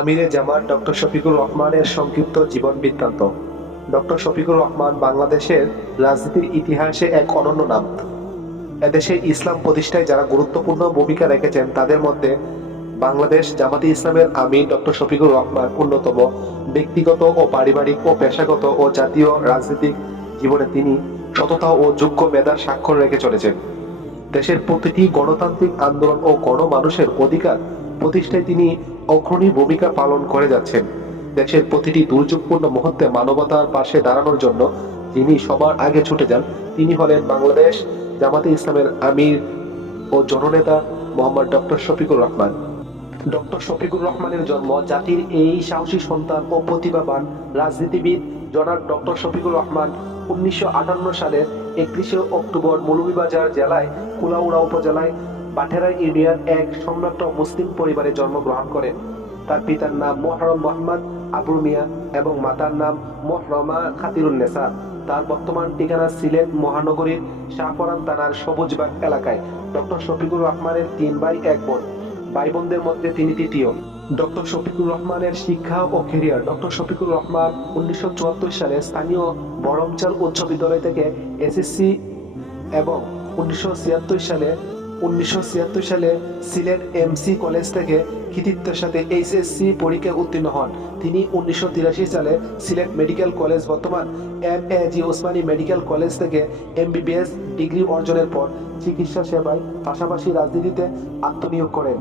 আমিরে জামাত ডক্টর শফিকুর রহমানের সংক্ষিপ্ত জীবন বৃত্তান্ত। ডক্টর শফিকুর রহমান বাংলাদেশের রাজনীতির ইতিহাসে এক অনন্য নাম। এদেশে ইসলাম প্রতিষ্ঠায় যারা গুরুত্বপূর্ণ ভূমিকা রেখেছেন তাদের মধ্যে বাংলাদেশ জামাতে ইসলামের আমির ডক্টর শফিকুর রহমান অন্যতম। ব্যক্তিগত ও পারিবারিক ও পেশাগত ও জাতীয় রাজনৈতিক জীবনে তিনি সততা ও যোগ্য মেধার স্বাক্ষর রেখে চলেছেন। দেশের প্রতিটি গণতান্ত্রিক আন্দোলন ও গণমানুষের অধিকার প্রতিষ্ঠায় তিনি অগ্রণী ভূমিকা পালন করে যাচ্ছেন। দেশের প্রতিটি দুর্যোগপূর্ণ মুহূর্তে মানবতার পাশে দাঁড়ানোর জন্য যিনি সবার আগে ছুটে যান তিনি হলেন বাংলাদেশ জামাতে ইসলামের আমির ও জননেতা মোহাম্মদ ডক্টর শফিকুর রহমান। ডক্টর শফিকুর রহমানের জন্ম জাতির এই সাহসী সন্তান ও প্রতিভাবান রাজনীতিবিদ জনাব ডক্টর শফিকুর রহমান 1958 সালের 31শে অক্টোবর মৌলভীবাজার জেলায় কুলাউড়া উপজেলায় বাঠেরা ইউনিয়ন এক সম্ভ্রান্ত মুসলিম পরিবারে জন্মগ্রহণ করেন। তার পিতার নাম মোহরম মোহাম্মদ আবুল মিয়া এবং মাতার নাম মোহরমা খাতিরুন্নেসা। তার বর্তমান ঠিকানা সিলেট মহানগরীর শাহপরান থানার সবুজবাগ এলাকায়। ডক্টর শফিকুর রহমানের 3 ভাই 1 বোন। ভাই বোনদের মধ্যে তিনি তৃতীয়। ডক্টর শফিকুর রহমানের শিক্ষা ও ক্যারিয়ার। ডক্টর শফিকুর রহমান 1974 সালে স্থানীয় বরমচাল উচ্চ বিদ্যালয় থেকে এসএসসি এবং 1976 সালে সিলেট এমসি কলেজ থেকে কৃতিত্বের সাথে এইচএসসি পরীক্ষায় উত্তীর্ণ হন। তিনি 1983 সালে সিলেট মেডিকেল কলেজ বর্তমান এমএজি ওসমানী মেডিকেল কলেজ থেকে এমবিবিএস ডিগ্রি অর্জনের পর চিকিৎসা সেবায় পাশাপাশি রাজনীতিতে আত্মনিয়োগ করেন।